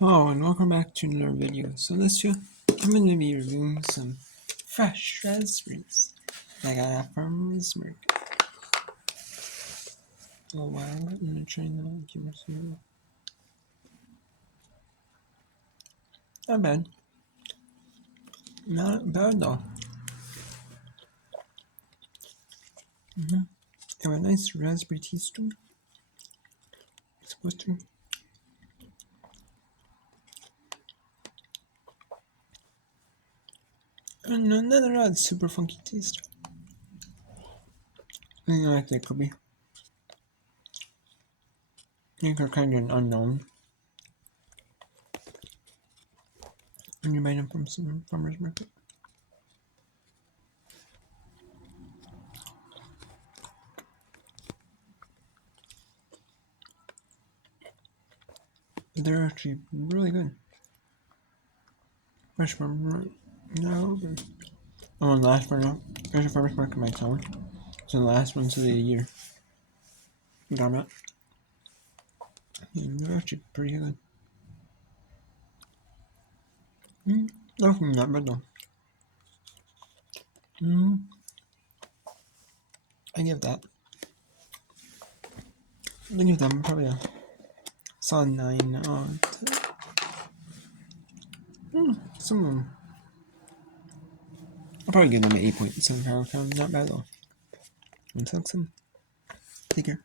Hello and welcome back to another video. So this video, I'm going to be reviewing some fresh raspberries that I got from Raspberries. Oh wow, I'm going to try that camera here. Not bad. Not bad though. Have a nice raspberry taste to them. It's supposed to. And another odd super funky taste. I like that could be. I think they're kind of an unknown. And you buy them from some farmer's market. But they're actually really good. Fresh from no. I'm on the last one now. There's a farmer's market in my town. It's the last ones of the year. Got it. They're actually pretty good. Nothing that bad though. I give that. I give them probably a solid 9 some of them. I'll probably give them an 8.75 out of 10. Not bad though. Until some. Take care.